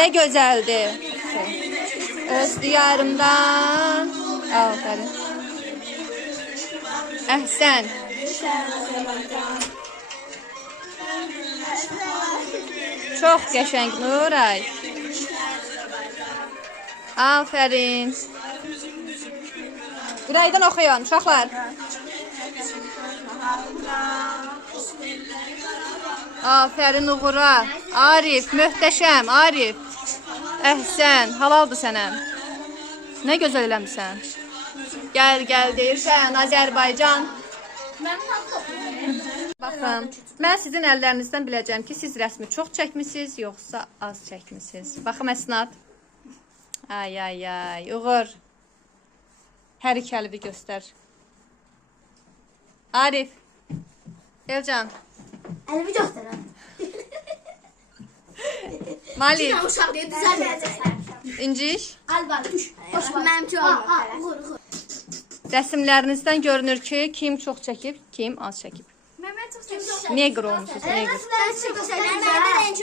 Ne gözəldir. Öz diyarımdan. Aferin. Əhsən. Çox qəşəng Nuray. Aferin. Biraydan oxuyun uşaqlar. Aferin Uğur'a. Arif, möhtəşəm Arif. Əhsən, halaldır sənə. Nə gözəl eləmişsən. Gəl, gəl deyirsən Azərbaycan. Baxın, mən sizin əllərinizdən biləcəm ki, siz rəsmi çox çəkmisiniz, yoxsa az çəkmisiniz. Baxın, Əsnad. Ay, ay, ay, Uğur. Hər iki əlbi göstər. Arif. Elcan. Əlimi göstərəm. Malik. Uşaq deyil, düzəlməyəcək. İnciş. Alba, düş. Mənimki olmur. Rəsimlərinizdən görünür ki, kim çox çəkib, kim az çəkib. Məhəmməd çox çəkib. Negr olmuşsunuz, negr. Mən